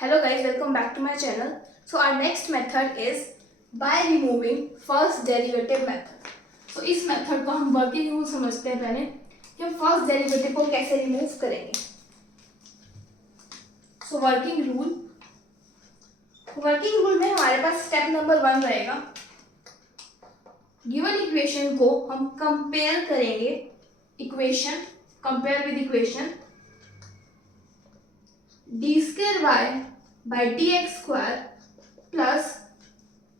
Hello guys, welcome back to my channel. So our next method is by removing first derivative method. So इस method को हम working rule समझते हैं पहले कि हम फर्स्ट डेरिवेटिव को कैसे रिमूव करेंगे. सो वर्किंग रूल में हमारे पास स्टेप नंबर 1 रहेगा. गिवन इक्वेशन को हम कंपेयर करेंगे. Compare with equation D square Y by D x square plus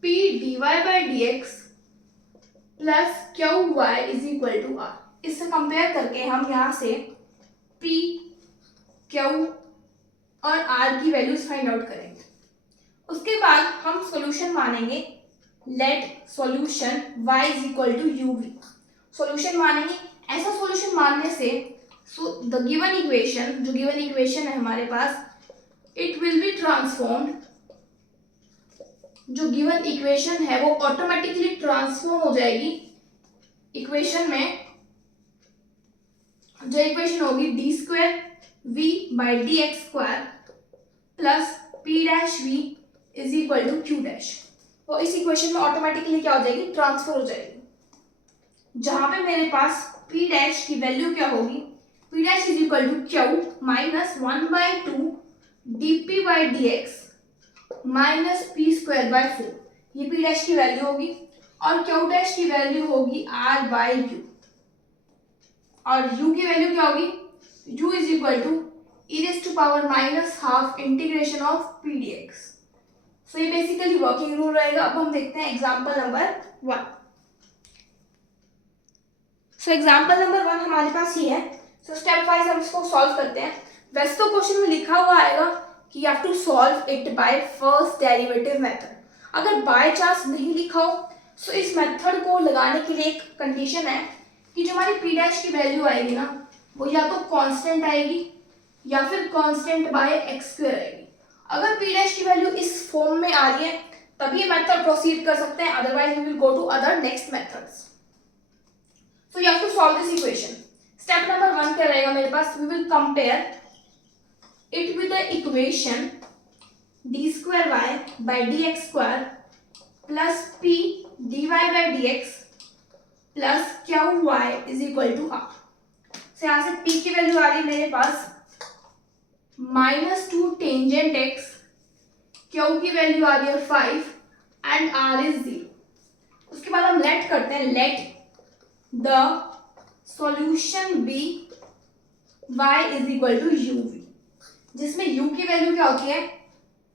P D Y by D x plus Q Y is equal to R. इससे compare करके हम यहाँ से पी क्यू और आर की वैल्यूज फाइंड आउट करेंगे. उसके बाद हम सॉल्यूशन मानेंगे. Let solution y is equal to you V. Solution मानेंगे. ऐसा सॉल्यूशन मानने से द गिवन इक्वेशन, जो गिवन इक्वेशन है हमारे पास, इट विल बी ट्रांसफॉर्म्ड. जो गिवन इक्वेशन है वो ऑटोमेटिकली ट्रांसफॉर्म हो जाएगी इक्वेशन में. जो इक्वेशन होगी D square V by D x square plus P dash V is equal to Q dash. वो इस इक्वेशन में ऑटोमेटिकली क्या हो जाएगी, ट्रांसफर हो जाएगी. जहां पे मेरे पास पी डैश की वैल्यू क्या होगी, P dash is equal to Q minus 1/2 D P by D X minus P square by 4. ये पी डैश की वैल्यू होगी और क्यू डैश की वैल्यू होगी आर बाई यू. और u की वैल्यू क्या होगी, u is equal to e raise to power minus half integration of P D X. So ये बेसिकली वर्किंग रूल रहेगा. अब हम देखते हैं example number 1. So example number 1 हमारे पास ही है. सो स्टेप वाइज हम इसको सॉल्व करते हैं. वैसे तो क्वेश्चन में लिखा हुआ आएगा कि you have to solve it by first derivative method. अगर बाय चांस नहीं लिखा हो सो इस मेथड को लगाने के लिए एक कंडीशन है कि जो हमारी पी डैश की वैल्यू आएगी ना, वो या तो कांस्टेंट आएगी या फिर कांस्टेंट बाय एक्स स्क्वायर आएगी. अगर पी डैश की वैल्यू इस फॉर्म में आ रही है तभी ये मेथड प्रोसीड कर सकते हैं. Otherwise we will go to other next methods. So you have to solve this equation. Step number 1 क्या रहेगा मेरे पास, we will compare it with the equation D square Y by D x square plus P D Y by D x plus Q Y is equal to R. से यहाँ से p की value आ रही है मेरे पास -2 टेंजेंट x, q की value आ रही है 5 एंड r इज 0. उसके बाद हम लेट करते हैं. Let the solution be y is equal to you V, जिसमें u की वैल्यू क्या होती है,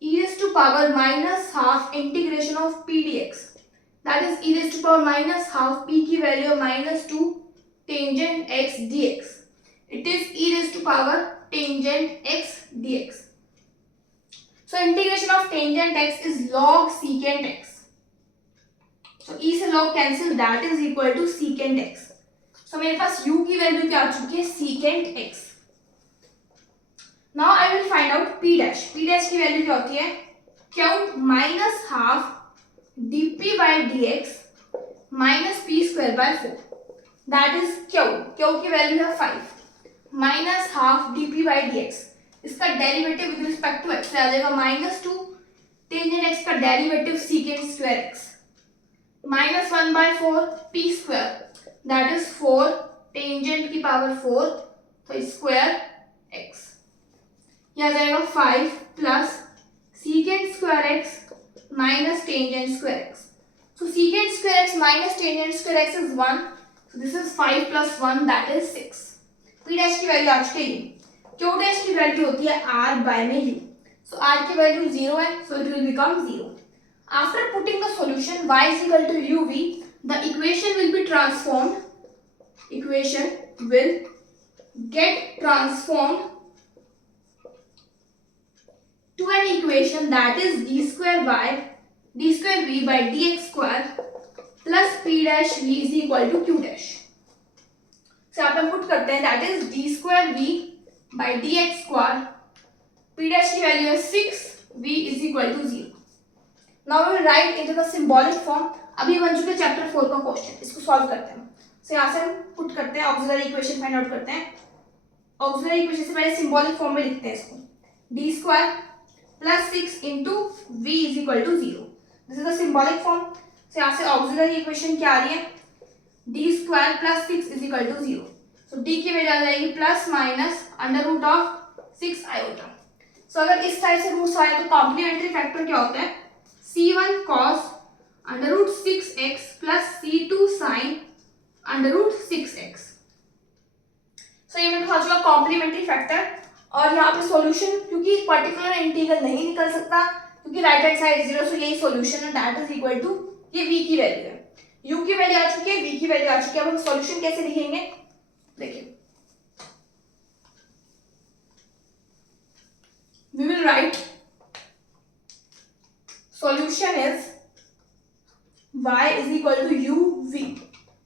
e raise to power minus half integration of P D x. That is e raise to power minus half p की value -2 tangent x dx. It is e raised to power tangent x dx. So integration of tangent x is log secant x. So e से log cancel, that is equal to secant x. So मेरे पास u की value क्या आ चुकी है, secant x. Now I will find out p dash. p dash की value क्या होती है, q minus half dp by dx minus p square by 4. That is q. q की वैल्यू है 5 minus half D P by D X. इसका derivative with respect to X आ जाएगा -2 tangent X का derivative secant square X -1/4 P square, that is 4 tangent की power 4 तो square X. यह आ जाएगा 5 plus secant square X minus tangent square X. So secant square X minus tangent square X is 1. So this is 5 plus 1 that is 6. P dash की value आ चुकी है. Q dash की value होती है आर बाय में you. So are की value 0 है, so it will become 0. After putting the solution y is equal to uv, the equation will be transformed. Equation will get transformed to an equation that is d square v by dx square plus p dash v is equal to q dash. So यहाँ पे put करते हैं, that is D square V by D x square, P dash की value है 6, v is equal to 0. Now we will write into the symbolic form. अभी बन चुके chapter 4 का क्वेश्चन, इसको सॉल्व करते हैं. सो यहाँ से हम पुट करते हैं, ऑक्सिलरी इक्वेशन फाइंड आउट करते हैं. ऑक्सिलरी इक्वेशन से पहले सिंबॉलिक फॉर्म में लिखते हैं इसको. D square plus 6 into V is equal to 0. This is the symbolic form. तो यहाँ से ऑक्सिलरी इक्वेशन क्या आ रही है, D square plus 6 is equal to 0. So D की वैल्यू आ जाएगी plus minus under root of 6 iota. So अगर इस टाइप से रूट्स आए तो कॉम्प्लीमेंट्री फैक्टर क्या होता है, c1 cos under root 6x plus c2 sine under root 6x. So ये मेरे पास कॉम्प्लीमेंट्री फैक्टर. और यहाँ पे सॉल्यूशन, क्योंकि पर्टिकुलर इंटीग्रल नहीं निकल सकता क्योंकि राइट हैंड साइड 0, सो यही सॉल्यूशन है, दैट इज इक्वल टू, ये v की वैल्यू है, u की वैल्यू आ चुकी है, v की वैल्यू आ चुकी है. अब हम सॉल्यूशन कैसे लिखेंगे, देखिए we will write solution is y is equal to uv.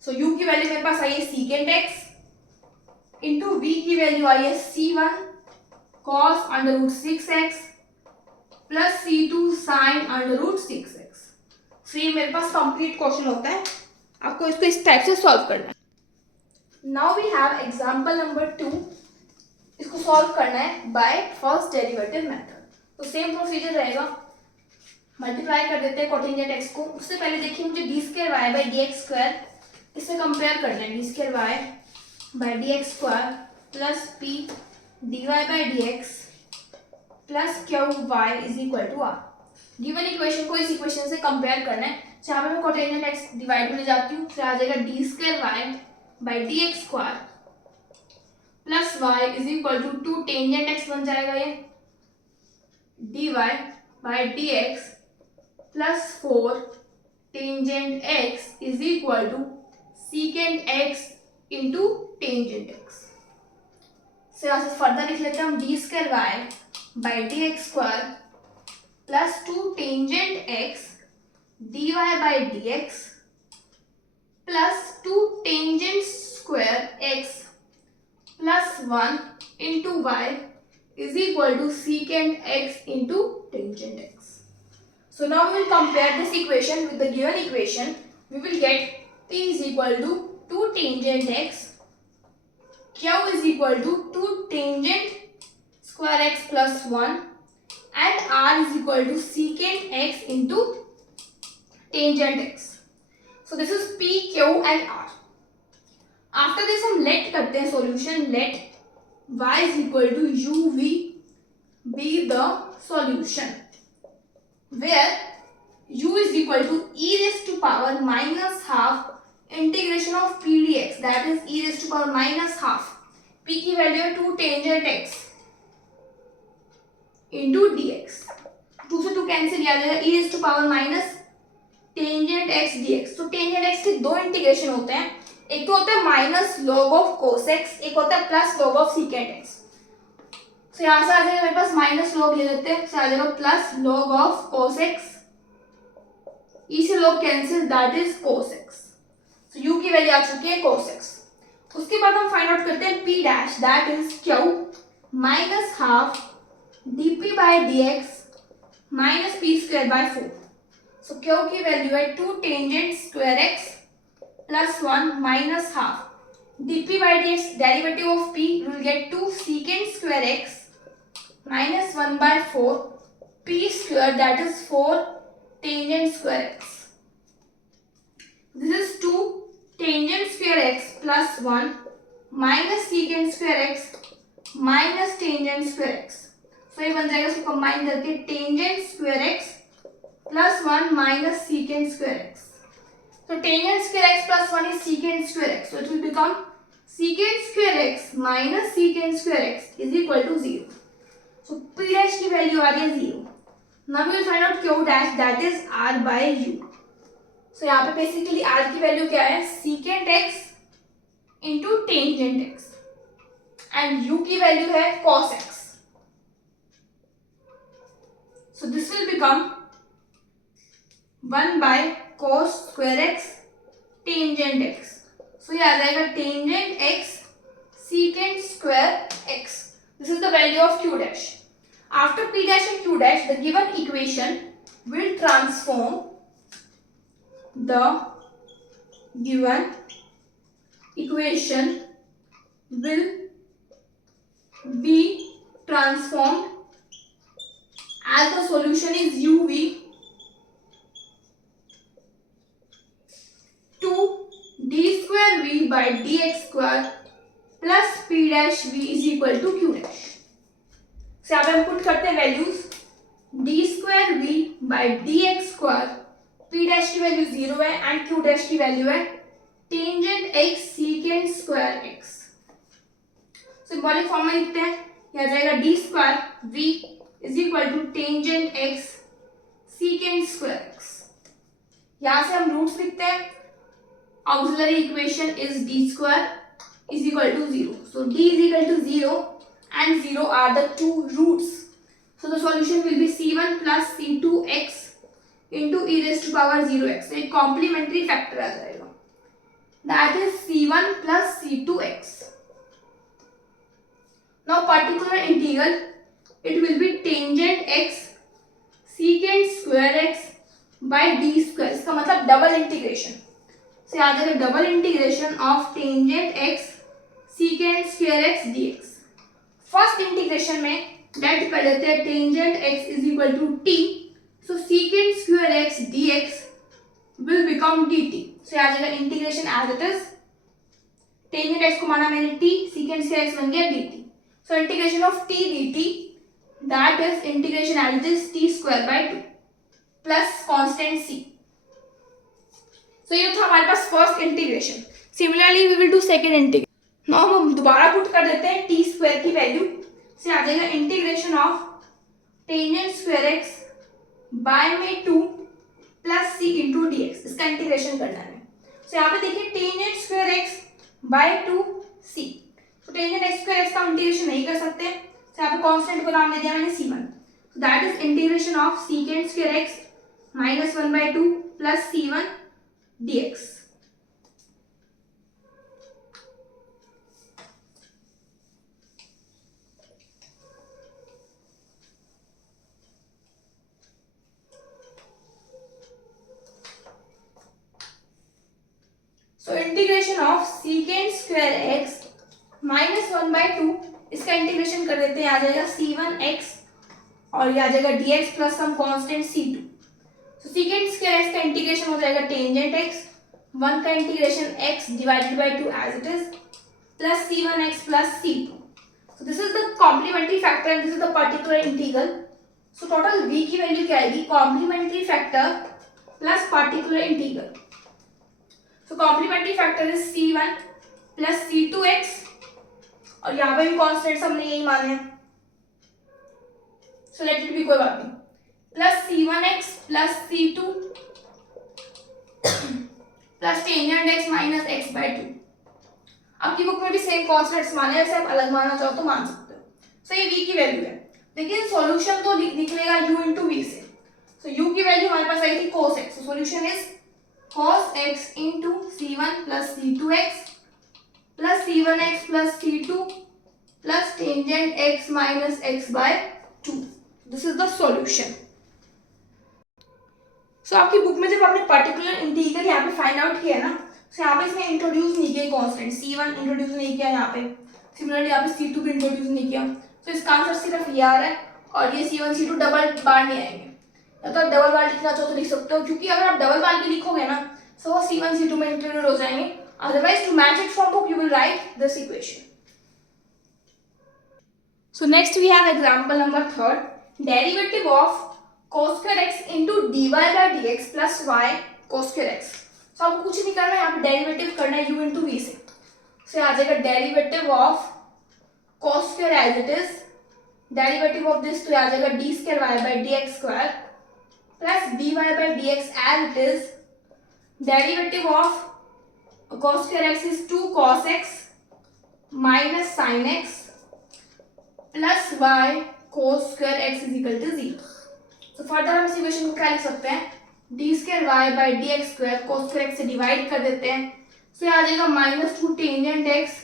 so u की वैल्यू मेरे पास आई है secant x इंटू v की वैल्यू आई है c1 cos under root 6x plus c2 sin under root 6x. So ये मेरे पास कंप्लीट क्वेश्चन होता है, आपको इसको इस टाइप से सॉल्व करना है. Now we have example number 2. इसको सॉल्व करना है बाय फर्स्ट डेरिवेटिव मेथड. तो सेम प्रोसीजर रहेगा, मल्टीप्लाई कर देते हैं कोटेंजेंट एक्स को. उससे पहले देखिए मुझे d square Y by D x square इससे कंपेयर करना है. D square Y by D x square plus P D Y by D x plus Q Y is equal to r. Given equation को इस equation से compare करना है. जहाँ पे मैं कोटेंजेंट एक्स डिवाइड में ले जाती हूँ, फिर आ जाएगा d square Y by D x square plus y is equal to 2 tangent x बन जाएगा ये d Y by D x plus 4 tangent x is equal to secant x into tangent x. से यहाँ से फर्दर लिख लेते हैं हम d square Y by D x square plus 2 tangent x d Y by D x plus 2 tangent square x plus 1 into y is equal to secant x into tangent x. So now we will compare this equation with the given equation. We will get p is equal to 2 tangent x, q is equal to 2 tangent square x plus 1 and r is equal to secant x into tangent x. So this is p, q and r. After this हम let करते हैं solution. Let y is equal to you v be the solution where u is equal to e raise to power minus half integration of P D x, that is e raise to power minus half. p की value है 2 tangent x into d x. 2 से 2 cancel किया जाएगा, e raise to power minus tangent x dx. तो tangent x के दो integration होते हैं, एक तो होता है minus log of cos x, एक होता है plus log of secant x. तो यहां से आ जाएगा मेरे पास माइनस लॉग ले लेते हैं, आ जाएगा plus log of cos X, E से log cancel, that is cos X. तो यू की वैल्यू आ चुकी है कोस एक्स. उसके बाद हम फाइंड आउट करते हैं p dash, that is q minus half dp by dx minus P square by 4. So q की वैल्यू है 2 tangent square x plus 1 minus half dp by dx, derivative of p, we will get 2 secant square x minus 1 by 4 p square, that is 4 tangent square x. This is 2 tangent square x plus 1 minus secant square x minus tangent square x. So ये बन जाएगा, इसको combine करके tangent square x plus 1 minus secant square x. So tangent square x plus 1 is secant square x. So it will become secant square x minus secant square x is equal to 0. So p dash की value आ रही है 0. Now we will find out q dash, that is r by u. So यहाँ पे basically r की value क्या है, secant x into tangent x and u की value है cos x. So this will become 1 by cos square x tangent x. So ये आ जाएगा tangent x secant square x. This is the value of q dash. After p dash and q dash, the given equation will transform the given equation will be transformed as solution is uv to d square v by dx square plus p dash v is equal to q dash. So यहाँ पे हम put करते हैं values d square v by dx square, p dash की value 0 है and q dash की value है tangent x secant square x. Symbolic form में लिखते हैं, यह आ जाएगा d square v is equal to tangent x secant square x. यहाँ से हम रूट्स लिखते हैं, auxiliary equation is d square is equal to 0. So d is equal to 0 and 0 are the two roots. So the solution will be c1 plus c2x into e raised to power 0x. एक complementary factor आ जाएगा. That is c1 plus c2x. Now particular integral, it will be tangent x secant square x by d square. इसका मतलब double integration. से आ जाएगा double integration of tangent x secant square x dx. First integration में late कर लेते हैं tangent x is equal to t. So secant square x dx will become dt. So आ जाएगा integration as it is. Tangent x को माना मैंने t, secant square x बन गया dt. So integration of t dt, that is integration as it is t square by 2 plus constant c. So ये था हमारे पास first integration. Similarly we will do second integration. Now हम दोबारा put कर देते हैं t स्क्वायर की वैल्यू. से आ जाएगा integration of tangent square x by में 2 प्लस c इंटू dx. इसका इंटीग्रेशन करना है. तो यहाँ पे देखिए tangent square x by 2 c. तो टेंजेंट x स्क्वायर x का इंटीग्रेशन नहीं कर सकते, तो यहाँ पे कांस्टेंट को नाम दे दिया मैंने c1. So that is integration of secant square x minus 1 by 2 plus c1 dx. So integration of secant square x minus 1 by 2, इसका इंटीग्रेशन कर देते हैं, आ जाएगा c1x और ये आ जाएगा dx plus some constant c2. तो secant square x का इंटीग्रेशन हो जाएगा टेंजेंट x, 1 का integration x divided by 2 as it is plus c1x plus c2. So this is the complementary factor and this is the particular integral. So total v की value क्या आएगी? Complementary factor plus particular integral. So complementary factor is c1 plus c2x और यहाँ पे भी constants हमने यही माने हैं. सो लेट इट बी, कोई बात नहीं, plus c1x plus c2 plus tangent x minus x by 2. आपकी बुक में भी सेम कॉन्स्टेंट्स माने हैं, वैसे आप अलग मानना चाहो तो मान सकते हो. सो ये v की वैल्यू है, लेकिन सॉल्यूशन तो निकलेगा u इंटू v से. सो u की वैल्यू हमारे पास आई थी cos x. So solution is cos x into c1 plus c2x plus c1x plus c2 plus tangent x minus x by 2. This is the solution. So आपकी book में जब आपने particular integral यहाँ पे find out किया ना, तो यहाँ पे इसने इंट्रोड्यूस नहीं किया कांस्टेंट, c1 इंट्रोड्यूस नहीं किया यहाँ पे, सिमिलरली यहाँ पे c2 भी इंट्रोड्यूस नहीं किया. तो इसका आंसर सिर्फ ये आ रहा है और ये c1 c2 डबल बार नहीं आएंगे. या तो आप डबल बार लिखना चाहो तो लिख सकते हो, क्योंकि अगर आप डबल बार भी लिखोगे ना तो वो c1 c2 में इंक्लूडेड हो जाएंगे. Otherwise, to match it from book, you will write this equation. So next we have example number 3rd. Derivative of cos square x into dy by dx plus y cos square x. So आपको कुछ नहीं करना है, यहाँ पे derivative करना है u into v से. So आ जाएगा derivative of cos square as it is. Derivative of this तो आ जाएगा d square y by dx square plus dy by dx as it is. Derivative of cos square x is 2 cos x minus sin x plus y cos square x is equal to 0. So further हम इस equation को क्या लिख सकते हैं? d square y by dx square cos square x से divide कर देते हैं. So ये आ जाएगा minus 2 tangent x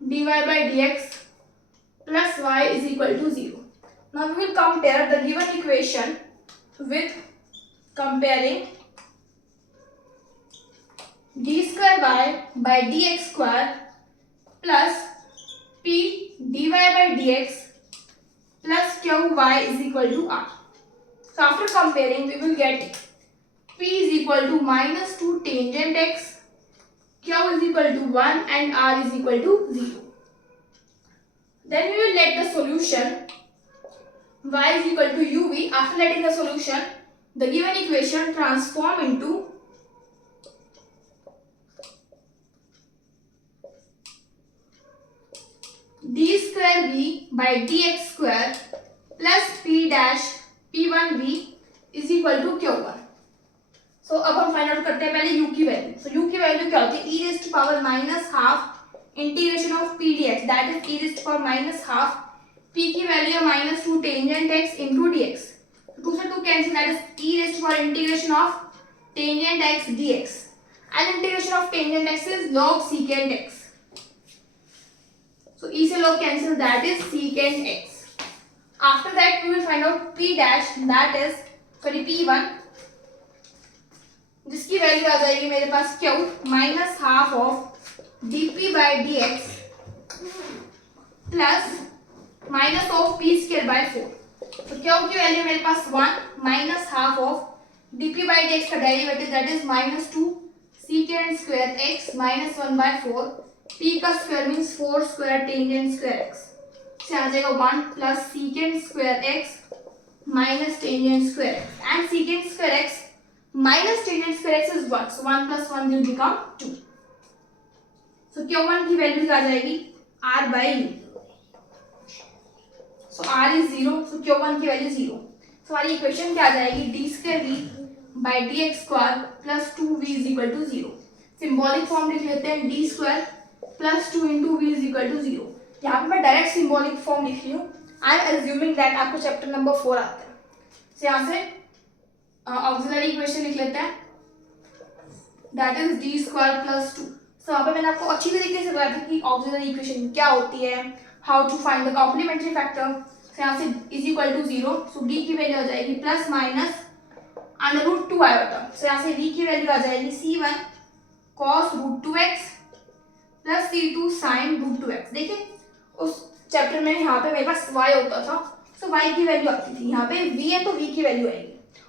dy by dx plus y is equal to 0. Now we will compare the given equation with comparing d square y by dx square plus p dy by dx plus qy is equal to r. So after comparing, we will get P is equal to minus 2 tangent x, Q is equal to 1 and R is equal to 0. Then we will let the solution y is equal to uv. After letting the solution, the given equation transform into d square v by dx square plus p dash p1v is equal to q1. So अब हम find out करते हैं पहले u की value. So u की value क्या होती है? e raised to power minus half integration of p dx, that is e raised to power minus half. p की वैल्यू है minus 2 tangent x into dx. 2 से 2 cancel, that is e raised to power integration of tangent x dx. And integration of tangent x is log secant x. So e से log cancel, that is secant x. After that we will find out p dash, that is p1, जिसकी value आ जाएगी मेरे पास q minus half of dp by dx plus minus of p square by 4. तो q की value मेरे पास 1 minus half of dp by dx का derivative, that is minus 2 secant square x minus 1 by 4. p का square means 4 square tangent square x से आ जाएगा 1 plus secant square x minus tangent square x, and secant square x minus tangent square x is 1, so 1 plus 1 will become 2. So q1 की value क्या आ जाएगी? r by u. So r is 0, so q1 की value 0. So हमारी equation क्या आ जाएगी? d square v by dx square plus 2v is equal to 0. Symbolic form लिख लेते हैं, d square plus 2 into v is equal to 0. यहाँ पे मैं डायरेक्ट सिंबॉलिक फॉर्म लिख रही हूँ. आई एम एज्यूमिंग दैट आपको चैप्टर नंबर 4 आता है. So यहाँ से ऑक्सिलरी इक्वेशन लिख लेते हैं, that is D square plus 2. सो यहाँ पे मैंने आपको अच्छी तरीके से बताया था कि ऑक्सिलरी इक्वेशन क्या होती है, how to find the complementary factor. So यहाँ से is equal to 0, so D की वैल्यू आ जाएगी plus minus under root 2 iota. So यहाँ से डी की वैल्यू आ जाएगी c1 cos root 2x plus c2 sin root 2x. देखिए उस चैप्टर में यहाँ पे मेरे पास y होता था, सो y की वैल्यू आती थी. यहाँ पे v है तो v की वैल्यू आएगी.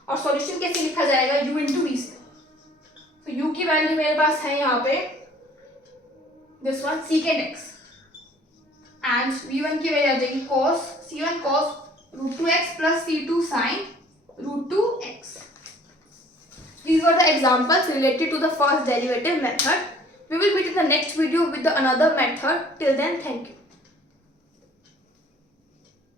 और सॉल्यूशन कैसे लिखा जाएगा? u इंटू वी से. तो u की वैल्यू मेरे पास है यहाँ पे this one secant x, and v1 की वैल्यू आ जाएगी cos c1 cos root 2x plus c2 sin root 2x. These were the examples related to the first derivative method. We will meet in the next video with the another method. Till then, thank you.